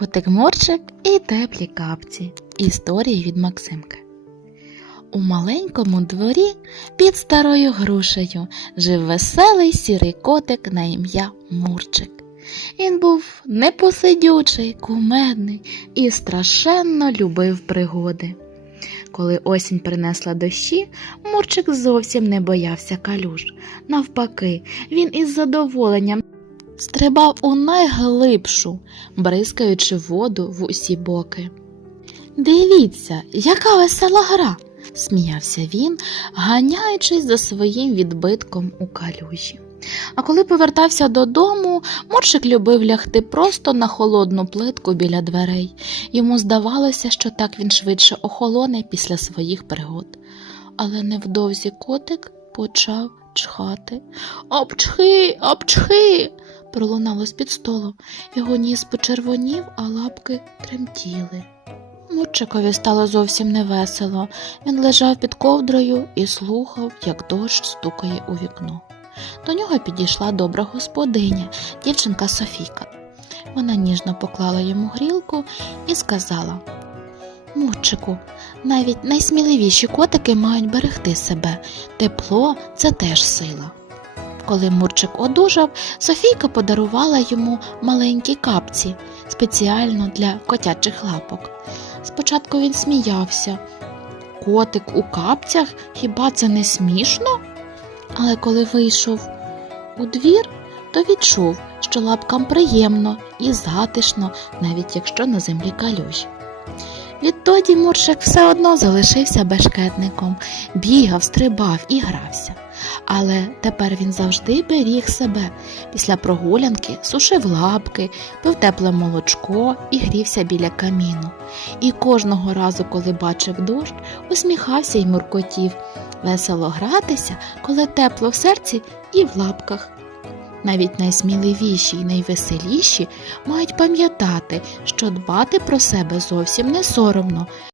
Котик Морчик і теплі капці. Історії від Максимки. У маленькому дворі під старою грушею жив веселий сірий котик на ім'я Мурчик. Він був непосидючий, кумедний і страшенно любив пригоди. Коли осінь принесла дощі, Мурчик зовсім не боявся калюж. Навпаки, він із задоволенням стрибав у найглибшу, бризкаючи воду в усі боки. Дивіться, яка весела гра, сміявся він, ганяючись за своїм відбитком у калюжі. А коли повертався додому, Мурчик любив лягти просто на холодну плитку біля дверей. Йому здавалося, що так він швидше охолоне після своїх пригод. Але невдовзі котик почав чхати. Обчхи, обчхи. Пролунало з-під столу. Його ніс почервонів, а лапки тремтіли. Мурчикові стало зовсім невесело. Він лежав під ковдрою і слухав, як дощ стукає у вікно. До нього підійшла добра господиня, дівчинка Софійка. Вона ніжно поклала йому грілку і сказала Мурчику, навіть найсміливіші котики мають берегти себе. Тепло це теж сила. Коли Мурчик одужав, Софійка подарувала йому маленькі капці спеціально для котячих лапок. Спочатку він сміявся. Котик у капцях, хіба це не смішно? Але коли вийшов у двір, то відчув, що лапкам приємно і затишно, навіть якщо на землі калюжі. Відтоді Мурчик все одно залишився бешкетником, бігав, стрибав і грався. Але тепер він завжди беріг себе. Після прогулянки сушив лапки, пив тепле молочко і грівся біля каміну. І кожного разу, коли бачив дощ, усміхався й муркотів. Весело гратися, коли тепло в серці і в лапках. Навіть найсміливіші й найвеселіші мають пам'ятати, що дбати про себе зовсім не соромно,